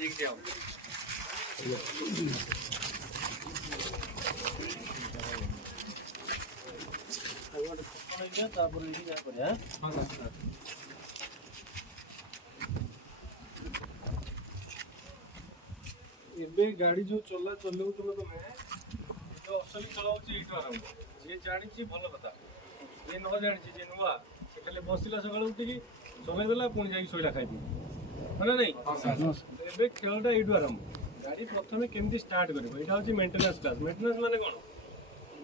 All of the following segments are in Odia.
जी के आओ तापर ये क्या करे हां हां ଏବେ ଗାଡ଼ି ଯୋଉ ଚଲାଉଥିଲ ତମେ ଯୋଉ ଅସଲି ଖେଳ ହଉଛି ଏଇଠୁ ଆରମ୍ଭ। ଯିଏ ଜାଣିଛି ଭଲ କଥା, ଯିଏ ନ ଜାଣିଛି ଯିଏ ନୂଆ ସେ ଖାଲି ବସିଲା ସକାଳୁ ଉଠିକି ଚଲେଇଦେଲା ପୁଣି ଯାଇକି ଶୋଇଲା ଖାଇକି ମାନେ ନାଇଁ। ଏବେ ଖେଳଟା ଏଇଠୁ ଆରମ୍ଭ। ଗାଡ଼ି ପ୍ରଥମେ କେମିତି ଷ୍ଟାର୍ଟ କରିବ ଏଇଟା ହଉଛି ମେଣ୍ଟେନାନ୍ସ କ୍ଲାସ୍। ମେଣ୍ଟେନାନ୍ସ ମାନେ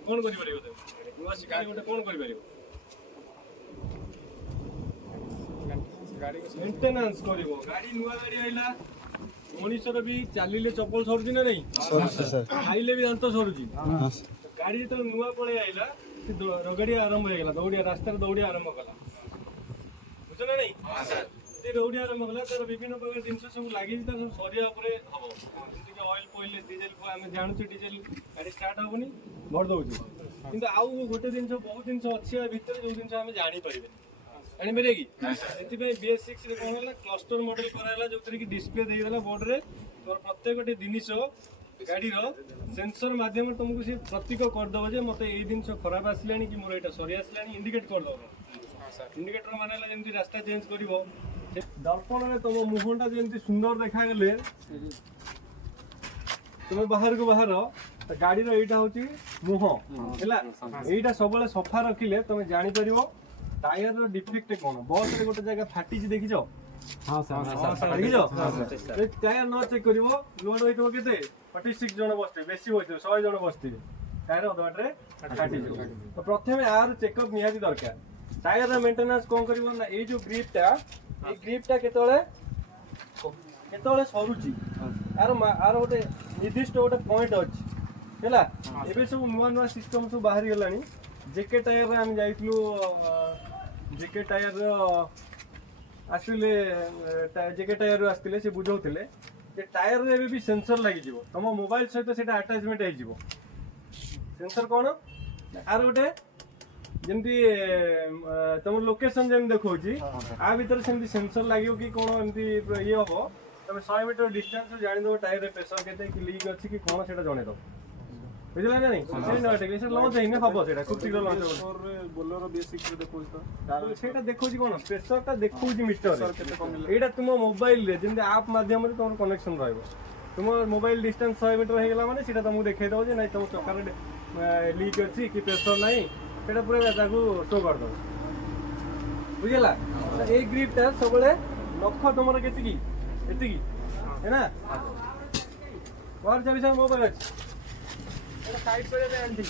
କ'ଣ କରିପାରିବ ତମେ ନୂଆ ଶିଖାଇ ଗୋଟେ କ'ଣ କରିପାରିବ? ମେଣ୍ଟେନାନ୍ସ କରିବ। ଗାଡ଼ି ନୂଆ ଗାଡ଼ି ଆଇଲା ମଣିଷର ବି ଚାଲିଲେ ଚପଲ ସରୁଛି ନା ନାଇଁ, ଖାଇଲେ ବି ଦାନ୍ତ ସରୁଛି। ଗାଡ଼ି ଯେତେବେଳେ ନୂଆ ପଳେଇ ଆଇଲା ସେ ରଗଡ଼ିଆ ଆରମ୍ଭ ହେଇଗଲା, ଦୌଡ଼ିଆ ରାସ୍ତାରେ ଦୌଡ଼ିଆ ଆରମ୍ଭ କଲା, ବୁଝ ନା ନାଇଁ। ସେ ଦୌଡ଼ିଆ ଆରମ୍ଭ କଲା, ତାର ବିଭିନ୍ନ ପ୍ରକାର ଜିନିଷ ସବୁ ଲାଗିଛି, ତାର ସବୁ ସରିବା ଉପରେ ହବ। ଯେମିତିକି ଅଏଲ ଫଏଲ ଡିଜେଲ ଆମେ ଜାଣୁଛୁ ଡିଜେଲ ଗାଡ଼ି ଷ୍ଟାର୍ଟ ହବନି ଭରି ଦଉଛି, କିନ୍ତୁ ଆଉ ଗୋଟେ ଜିନିଷ ବହୁତ ଜିନିଷ ଅଛି ଆ ଭିତରେ ଯୋଉ ଜିନିଷ ଆମେ ଜାଣିପାରିବେନି। ଜାଣିପାରିବେ କି? ସେଥିପାଇଁ BS6 ରେ କ'ଣ ହେଲା କ୍ଲଷ୍ଟର ମଡେଲ କରାହେଲା, ଯୋଉଥିରେ କି ଡିସପ୍ଲେ ଦେଇଦେଲା ବୋର୍ଡରେ ତୋର ପ୍ରତ୍ୟେକଟି ଜିନିଷ ଗାଡ଼ିର ସେନ୍ସର ମାଧ୍ୟମରେ ତମକୁ ସେ ପ୍ରତୀକ କରିଦେବ ଯେ ମତେ ଏଇ ଜିନିଷ ଖରାପ ଆସିଲାଣି କି ମୋର ଏଇଟା ସରି ଆସିଲାଣି, ଇଣ୍ଡିକେଟ୍ କରିଦେବ। ଇଣ୍ଡିକେଟର ମାନେ ହେଲା ଯେମିତି ରାସ୍ତା ଚେଞ୍ଜ କରିବ। ଦର୍ପଣରେ ତମ ମୁହଁଟା ଯେମିତି ସୁନ୍ଦର ଦେଖାଗଲେ ତମେ ବାହାରକୁ ବାହାର, ଗାଡ଼ିର ଏଇଟା ହଉଛି ମୁହଁ ହେଲା। ଏଇଟା ସବୁବେଳେ ସଫା ରଖିଲେ ତମେ ଜାଣିପାରିବ टायर डिफेक्ट कौन। बस रे गोटे जगह फाटी देखिछ? हां सर देखिछ? टायर न चेक करिवो लोड होइतो केते 46 जण बसते, बेसी होइतो 100 जण बसते, टायर अदवाट रे फाटी जो। तो प्रथमे आर चेकअप निहाती दरकार। टायर रे मेंटेनेंस कोन करिवो ना ए जो ग्रिपटा केतळे सरुची आर गोटे निर्दिष्ट गोटे पॉइंट अछि हैला। एबे सब नुवा नुवा सिस्टम सब बाहरी गलानी। जेके टायर रे हम जाइतलु, जेके टायर आसले जेके टायर आसले से बुझाउथिले जे टायर रे भी सेंसर लागि जिवो, तम मोबाइल सहित सेटा अटैचमेंट हे जिवो। सेंसर कोन आर गोटे जेमती तम लोकेशन जेम देखौची आ भीतर सेमती सेंसर लागियो कि कोन एमती ये हबो। तमे 100 मीटर डिस्टेंस जानि दो टायर रे प्रेशर केते कि लीक अछि कि कोन सेटा जणे दो, बुझला ना नहीं। से न टेक्निशियन लॉन्च हेने हबो, सेटा खूब शीघ्र लॉन्च हबो। और बोलेरो बेसिक रे देखौछ तो सेटा देखौछ कोन प्रेशर ता देखौछ मीटर केते कमिला। एटा तुम मोबाइल रे जेमते ऐप माध्यम रे तोर कनेक्शन रहइबो। तुम मोबाइल डिस्टेंस 100 मीटर हे गेला माने सेटा तुमको देखाइ दो जे नै तुम चक्का रे लीक अछि कि प्रेशर नै, सेटा पूरा ताकू शो कर दो, बुझला। ए ग्रिप ता सबले नख तुमर केति की है ना। और जब से मोबाइल अछि साइड पे आंटी